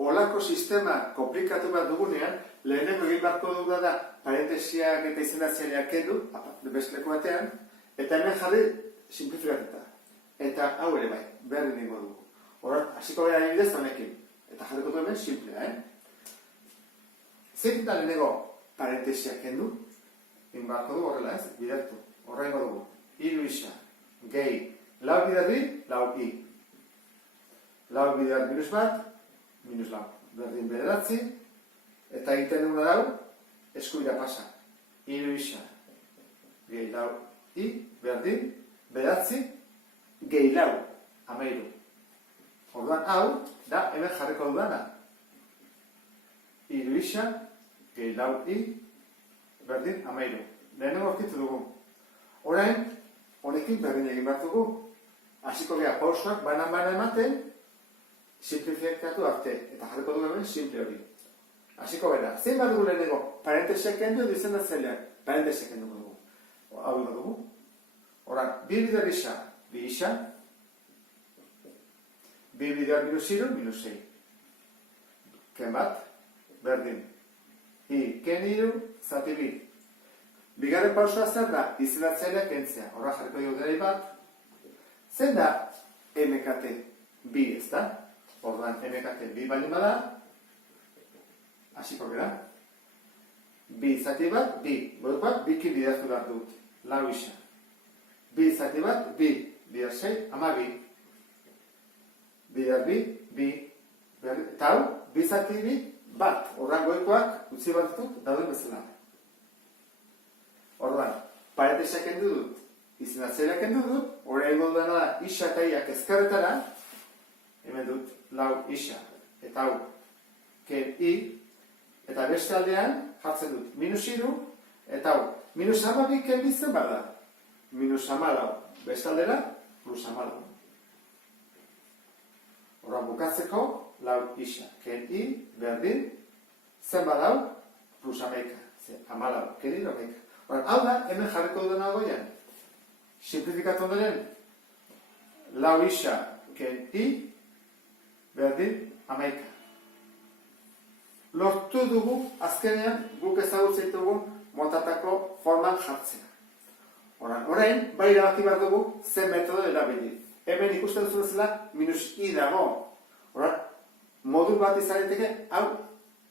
olako sistema komplikatu bat dugunean, lehenengo egin beharko dugu da parentesiak eta izendatzaileak kendu, besteleko batean, eta hemen jarri simplifikatuta. Eta hau ere bai, berdin egingo dugu. Horan, hasiko gara adibidez honekin, eta jarriko du hemen simplea, Zein da lehenengo parentesiak kendu, egin beharko dugu horrela, bidertu, horrengo dugu. Hiru isa, gehi, lau bider bi, lau i. Lau bider minus bat, minus lau. Berdin bederatzi, eta egiten duguna dau, eskuira pasa. Hiru isa, gehi lau i, berdin, bederatzi, gehi lau, amairu. Orduan hau, da hemen jarriko dudana. Hiru isa, gehi lau i, berdin, amairu. Lehenengo aurkitu dugu. Orain, honekin berdin egin bat dugu. Hasiko gara pausoak banan-banan ematen, simplifikatu arte. Eta jarriko dugu hemen simple hori. Hasiko gara. Zein bat dugu lehenengo? Parentesiak kendu edo izendatzaileak. Parentesiak kendu dugu. Hau dugu. Orain, bi bider isa, bi isa. Bi bider minus iru, minus sei. Ken bat, berdin. I, ken iru, zati bi. Bigarren pausoa zer da, izendatzaileak kentzea. Horra jarriko dugu dira bat. Zen da MKT bi, ez da? Orduan MKT bi baldin bada, hasiko gara. Bi zati bat, bi. Goruk bat, biki bidertu behar dut. Lau isa. Bi zati bat, bi. Bider sei, ama bi. Bider bi, bi. Eta hau, bi zati bi, bat. Orduan goikoak, utzi bat dut, dauden bezala. Orduan, parentesiak kendu dut, izendatzaileak kendu dut, horrein goduena da isa eta iak ezkerretara, hemen dut lau isa, eta hau, ken i, eta beste aldean jartzen dut minus iru, eta hau, minus amabi ken bizten bada, minus amalau, beste aldera, plus amalau. Horrein bukatzeko, lau isa, ken i, berdin, zen badau, plus amaika, amalau, ken i, amaika. Hau da, hemen jarriko dudana goian. Simplifikatu ondoren, lau isa ken i, berdin, amaika. Lortu dugu, azkenean, guk ezagutzen dugu motatako forman jartzea. Orain, bai erabaki behar dugu, zen metodo erabili. Hemen ikusten duzu bezala, minus i dago. Modul bat izaneteke, hau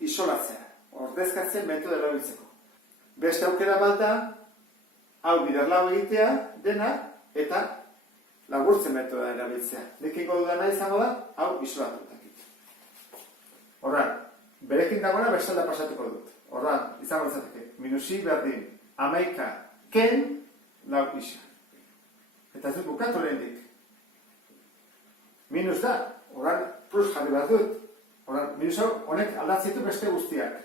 isolatzea. Ordezkatzen metodo erabiltzeko. Beste aukera bat da, hau bider lau egitea, dena, eta laburtzen metoda erabiltzea. Nekingo dudana izango da, hau isolatutak. Horran, berekin dagoena bestalda pasatuko dut. Horran, izango izateke, minus i berdin, amaika, ken, lau isa. Eta ez dut bukatu lehendik. Minus da, horran, plus jarri bat dut. Horran, minus hau, honek aldatzitu beste guztiak.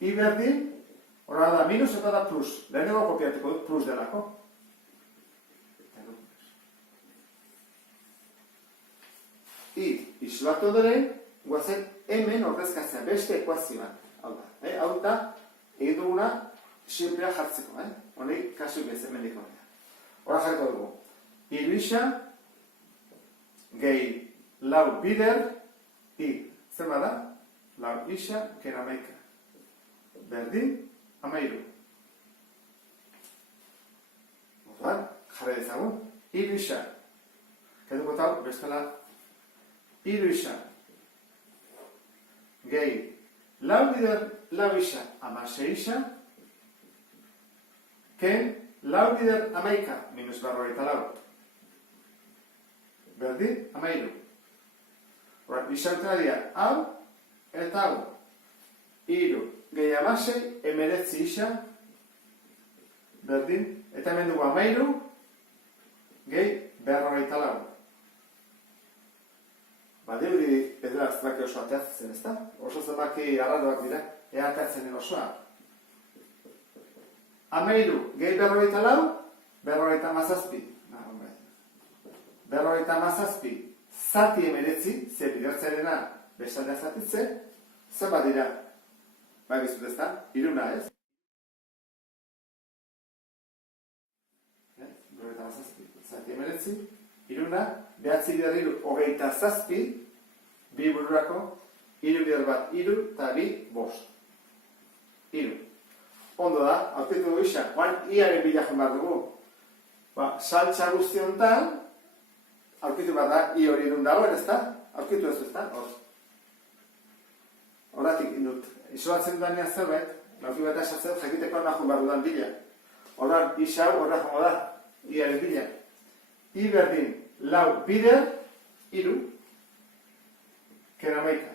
I berdin, horra da minus eta da plus. Lehenengo kopiatuko dut plus delako. I isolatu ondoren, guazen hemen ordezkatzea, beste ekuazioan. Hau da, egin duguna simplea jartzeko. Honi kasu bez hemen dikorea. Horra jarriko dugu. Hiru isa, gehi lau bider, i. Zer bada? Lau isa, ken amaika. Berdin, amairu. Orduan, jarri dezagun. Hiru isa. Keduko tau, bestela. Hiru isa. Gehi. Lau bider, lau isa. Amase isa. Ken, lau bider, amaika. Minus berrogeita lau. Berdin, amairu. Orduan, isa dira, hau, eta hau. Hiru. Gehi amasei, emeretzi isa, berdin, eta hemen dugu amairu, gehi berrogeita lau. Dirudi ez dira zenbaki oso ateatzen, ez da? Oso zenbaki arradoak dira, eakatzen osoa. Amairu, gehi berrogeita lau, berrogeita mazazpi. Berrogeita mazazpi, zati emeretzi, ze bidertzarena bestaldea zatitze, zenbat dira? Bai bizut ez da, iruna ez? Berrogeita mazazpi, zati emeretzi, iruna, behatzi bider hiru, hogeita zazpi, bi bururako, Hiru bider bat, hiru, eta bi, bost. Hiru. Ondo da, aurkitu dugu isa. Oan, iaren bila joan behar dugu. Saltza guzti honetan, aurkitu bat da, i hori nun dagoen, ez da? Aurkitu ez da? Horratik indut. Isolatzen dudanean zerbait, aurkitu bat esatzen jakiteko nahi joan behar dudan bila. Horran, isa horra joango da, iaren bila. I berdin, lau bider, hiru, kera maika.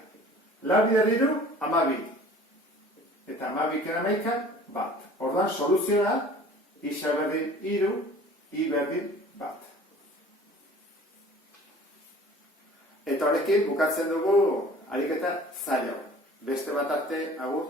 Lau bider hiru, 12. Eta 12 kera maika, bat. Horran, soluzioa, isa berdin hiru, i berdin bat. Eta horrekin bukatzen dugu ariketa zaila. Beste bat arte, agur.